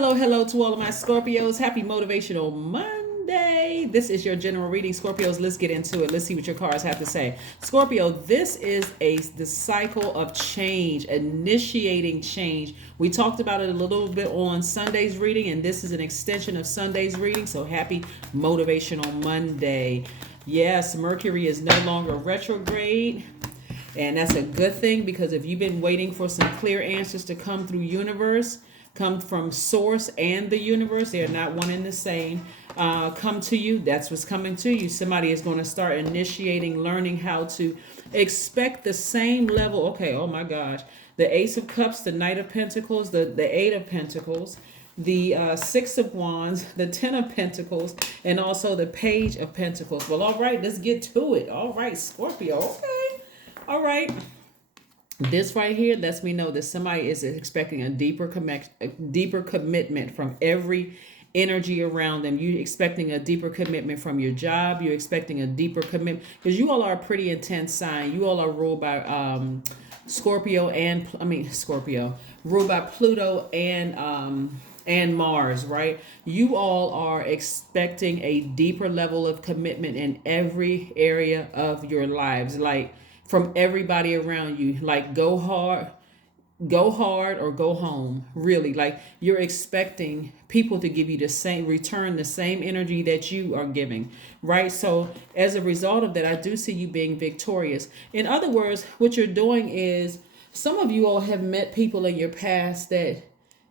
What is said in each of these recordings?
Hello to all of my Scorpios. Happy Motivational Monday. This is your general reading, Scorpios. Let's get into it. Let's see what your cards have to say. Scorpio, this is the cycle of change, initiating change. We talked about it a little bit on Sunday's reading, and this is an extension of Sunday's reading. So happy Motivational Monday. Yes, Mercury is no longer retrograde. And that's a good thing, because if you've been waiting for some clear answers to come through universe, come from source and the universe, they're not one and the same, come to you, that's what's coming to you. Somebody is going to start initiating, learning how to expect the same level. Okay, oh my gosh. The Ace of Cups, the Knight of Pentacles, the Eight of Pentacles, the Six of Wands, the Ten of Pentacles, and also the Page of Pentacles. Well, all right, let's get to it. All right, Scorpio. Okay. All right. This right here lets me know that somebody is expecting a deeper commitment from every energy around them. You're expecting a deeper commitment from your job. You're expecting a deeper commitment, because you all are a pretty intense sign. You all are ruled by Scorpio, ruled by Pluto and Mars, right? You all are expecting a deeper level of commitment in every area of your lives, like from everybody around you. Like go hard or go home. Really, like you're expecting people to give you the same, return the same energy that you are giving, right? So as a result of that, I do see you being victorious. In other words, what you're doing is, some of you all have met people in your past that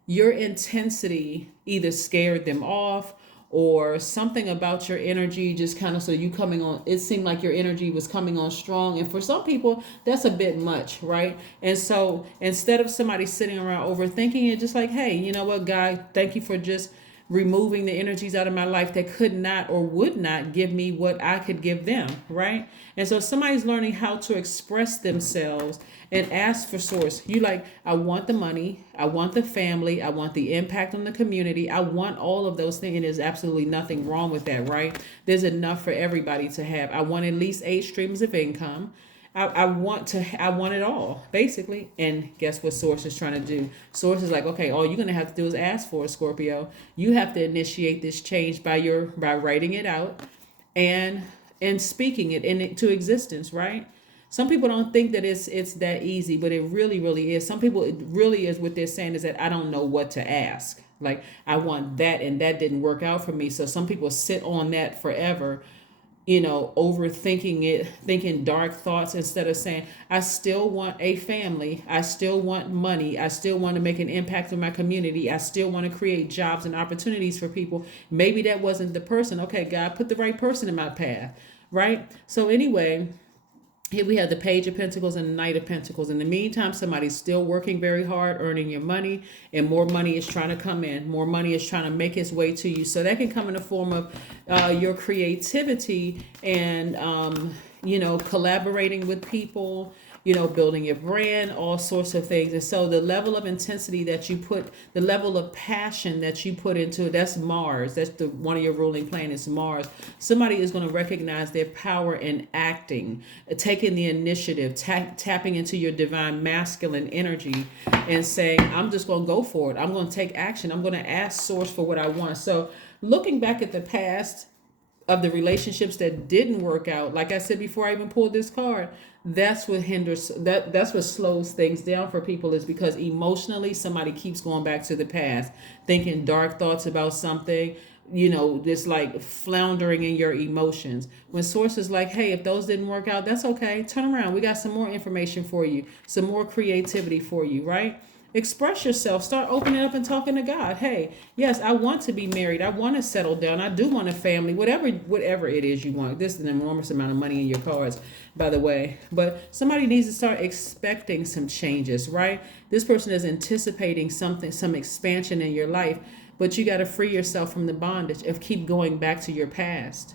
your intensity either scared them off, or something about your energy just kind of, so you coming on, it seemed like your energy was coming on strong. And for some people, that's a bit much, right? And so instead of somebody sitting around overthinking it, just like, hey, you know what, God, thank you for just removing the energies out of my life that could not or would not give me what I could give them, right? And so somebody's learning how to express themselves and ask for source. You like, I want the money, I want the family, I want the impact on the community, I want all of those things, and there's absolutely nothing wrong with that, right? There's enough for everybody to have. I want at least 8 streams of income. I want it all, basically. And guess what Source is trying to do? Source is like, okay, all you're gonna have to do is ask for it, Scorpio. You have to initiate this change by writing it out and speaking it into existence, right? Some people don't think that it's that easy, but it really, really is. Some people, it really is, what they're saying is that I don't know what to ask. Like, I want that, and that didn't work out for me. So some people sit on that forever, overthinking it, thinking dark thoughts, instead of saying, I still want a family, I still want money, I still want to make an impact in my community, I still want to create jobs and opportunities for people. Maybe that wasn't the person. Okay, God, put the right person in my path, right? So anyway, here we have the Page of Pentacles and the Knight of Pentacles. In the meantime, somebody's still working very hard, earning your money, and more money is trying to come in. More money is trying to make its way to you. So that can come in the form of your creativity and, collaborating with people, building your brand, all sorts of things. And so the level of intensity that you put, the level of passion that you put into it, that's Mars. That's one of your ruling planets, Mars. Somebody is going to recognize their power in acting, taking the initiative, tapping into your divine masculine energy and saying, I'm just going to go for it. I'm going to take action. I'm going to ask Source for what I want. So looking back at the past of the relationships that didn't work out, like I said before I even pulled this card, that's what hinders, that's what slows things down for people, is because emotionally somebody keeps going back to the past, thinking dark thoughts about something, just like floundering in your emotions. When Source is like, hey, if those didn't work out, that's okay, turn around, we got some more information for you, some more creativity for you, right? Express yourself. Start opening up and talking to God. Hey, yes, I want to be married. I want to settle down. I do want a family. Whatever it is you want. This is an enormous amount of money in your cards, by the way. But somebody needs to start expecting some changes, right? This person is anticipating something, some expansion in your life, but you got to free yourself from the bondage of keep going back to your past.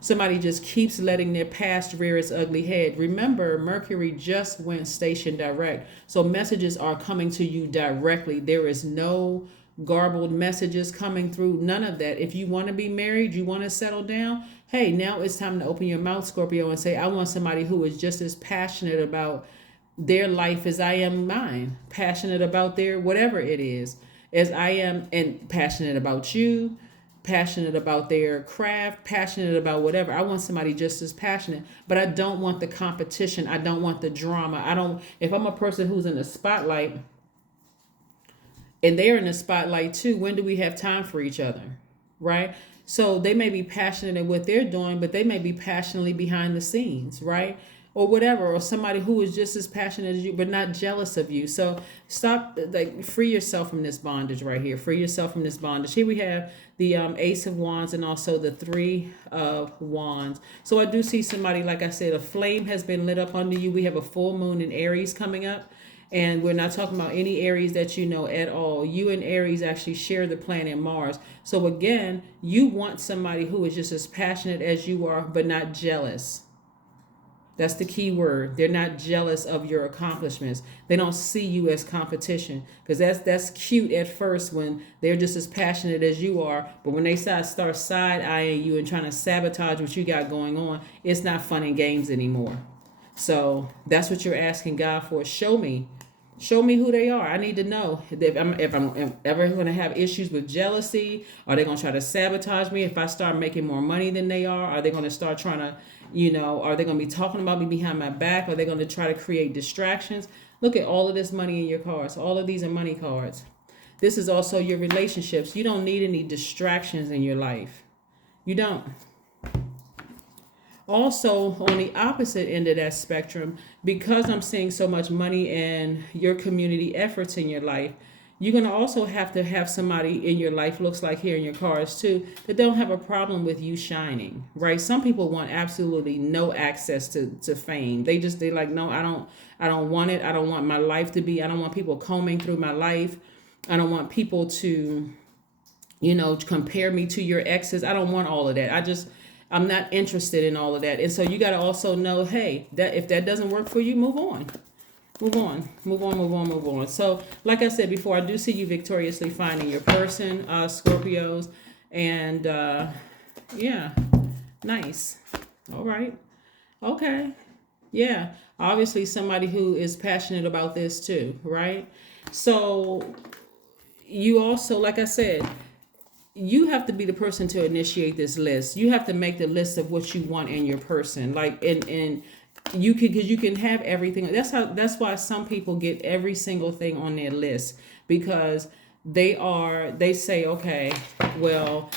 Somebody just keeps letting their past rear its ugly head. Remember, Mercury just went station direct. So messages are coming to you directly. There is no garbled messages coming through. None of that. If you want to be married, you want to settle down, hey, now it's time to open your mouth, Scorpio, and say, I want somebody who is just as passionate about their life as I am mine. Passionate about their whatever it is. as I am, and passionate about you, passionate about their craft, passionate about whatever. I want somebody just as passionate, but I don't want the competition. I don't want the drama. I don't, if I'm a person who's in the spotlight and they're in the spotlight too, when do we have time for each other? Right? So they may be passionate at what they're doing, but they may be passionately behind the scenes, right? Or whatever, or somebody who is just as passionate as you, but not jealous of you. So stop, like, free yourself from this bondage right here. Free yourself from this bondage. Here we have the Ace of Wands and also the Three of Wands. So I do see somebody, like I said, a flame has been lit up under you. We have a full moon in Aries coming up. And we're not talking about any Aries that you know at all. You and Aries actually share the planet Mars. So again, you want somebody who is just as passionate as you are, but not jealous. That's the key word. They're not jealous of your accomplishments. They don't see you as competition, because that's cute at first when they're just as passionate as you are. But when they start side-eyeing you and trying to sabotage what you got going on, it's not fun and games anymore. So that's what you're asking God for. Show me who they are. I need to know if I'm ever going to have issues with jealousy. Are they going to try to sabotage me if I start making more money than they are? Are they going to start trying to, are they going to be talking about me behind my back? Are they going to try to create distractions? Look at all of this money in your cards. All of these are money cards. This is also your relationships. You don't need any distractions in your life. You don't. Also, on the opposite end of that spectrum, because I'm seeing so much money and your community efforts in your life, you're going to also have to have somebody in your life, looks like here in your cards too, that don't have a problem with you shining, right? Some people want absolutely no access to fame. They like, no, I don't want it. I don't want my life to be, I don't want people combing through my life. I don't want people to, compare me to your exes. I don't want all of that. I'm not interested in all of that. And so you got to also know, hey, that if that doesn't work for you, move on. Move on. So like I said before, I do see you victoriously finding your person, Scorpios. And yeah, nice. All right. Okay. Yeah. Obviously somebody who is passionate about this too, right? So you also, like I said, you have to be the person to initiate this list. You have to make the list of what you want in your person. Like, and you can, because you can have everything. That's why some people get every single thing on their list, because they say, okay, well,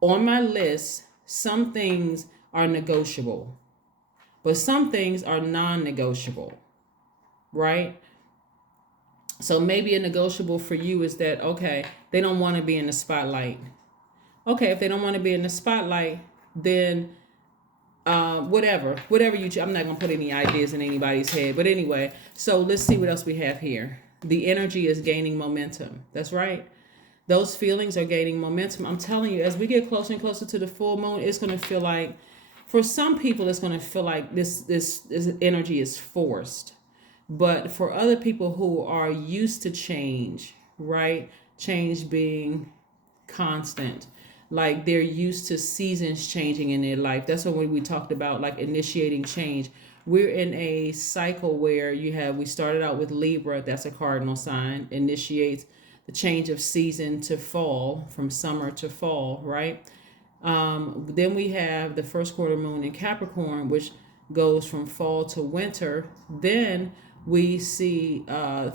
on my list, some things are negotiable, but some things are non-negotiable, right? So maybe a negotiable for you is that, okay, they don't want to be in the spotlight. Okay, if they don't want to be in the spotlight, then whatever you, I'm not going to put any ideas in anybody's head. But anyway, so let's see what else we have here. The energy is gaining momentum. That's right. Those feelings are gaining momentum. I'm telling you, as we get closer and closer to the full moon, it's going to feel like, for some people, it's going to feel like this energy is forced. But for other people who are used to change, right? Change being constant. Like they're used to seasons changing in their life. That's what we talked about, like initiating change. We're in a cycle where we started out with Libra, that's a cardinal sign, initiates the change of season to fall, from summer to fall, right? Then we have the first quarter moon in Capricorn, which goes from fall to winter. Then we see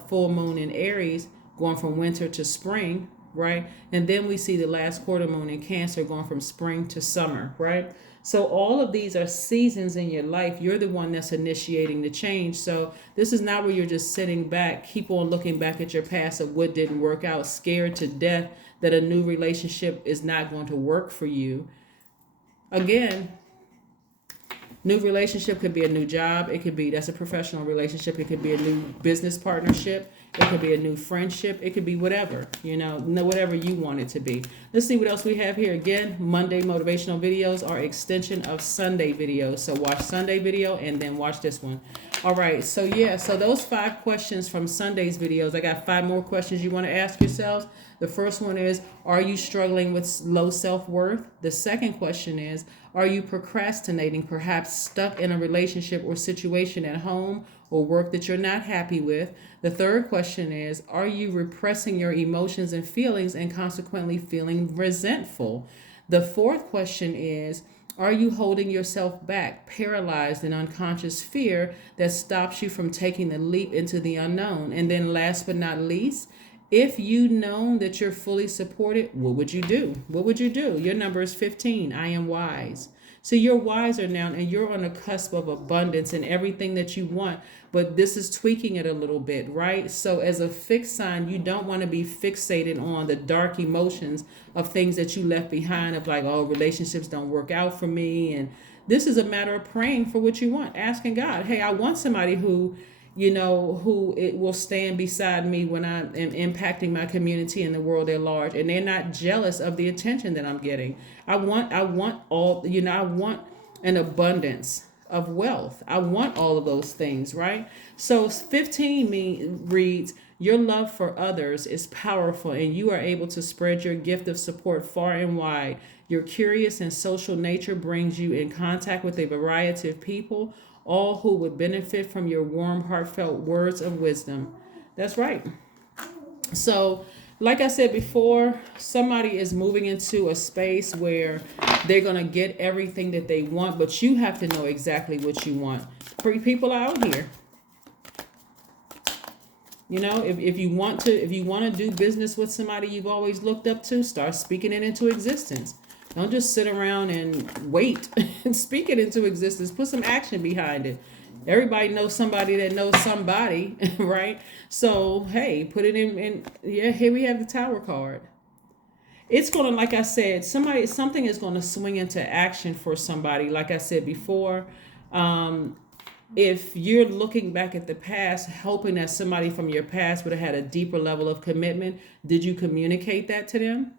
full moon in Aries going from winter to spring, right? And then we see the last quarter moon in Cancer going from spring to summer, right? So all of these are seasons in your life. You're the one that's initiating the change. So this is not where you're just sitting back, keep on looking back at your past of what didn't work out, scared to death that a new relationship is not going to work for you. Again, new relationship could be a new job. It could be, that's a professional relationship. It could be a new business partnership. It could be a new friendship. It could be whatever, whatever you want it to be. Let's see what else we have here. Again, Monday motivational videos are extension of Sunday videos. So watch Sunday video and then watch this one. All right, so yeah, so those 5 questions from Sunday's videos, I got 5 more questions you want to ask yourselves. The first one is, are you struggling with low self-worth? The second question is, are you procrastinating, perhaps stuck in a relationship or situation at home or work that you're not happy with? The third question is, are you repressing your emotions and feelings and consequently feeling resentful? The fourth question is, are you holding yourself back, paralyzed in unconscious fear that stops you from taking the leap into the unknown? And then last but not least, if you know that you're fully supported, what would you do? What would you do? Your number is 15. I am wise. So you're wiser now and you're on the cusp of abundance and everything that you want, but this is tweaking it a little bit, right? So as a fixed sign, you don't want to be fixated on the dark emotions of things that you left behind, of like, oh, relationships don't work out for me. And this is a matter of praying for what you want, asking God, hey, I want somebody who who it will stand beside me when I am impacting my community and the world at large, and they're not jealous of the attention that I'm getting. I want I want an abundance of wealth. I want all of those things, right? So 15 reads, your love for others is powerful and you are able to spread your gift of support far and wide. Your curious and social nature brings you in contact with a variety of people, all who would benefit from your warm, heartfelt words of wisdom. That's right. So, like I said before, somebody is moving into a space where they're going to get everything that they want, but you have to know exactly what you want. For people out here, if you want to do business with somebody you've always looked up to, start speaking it into existence. Don't just sit around and wait and speak it into existence. Put some action behind it. Everybody knows somebody that knows somebody, right? So, hey, put it in. Yeah, here we have the Tower card. It's going to, like I said, something is going to swing into action for somebody. Like I said before, if you're looking back at the past, hoping that somebody from your past would have had a deeper level of commitment, did you communicate that to them?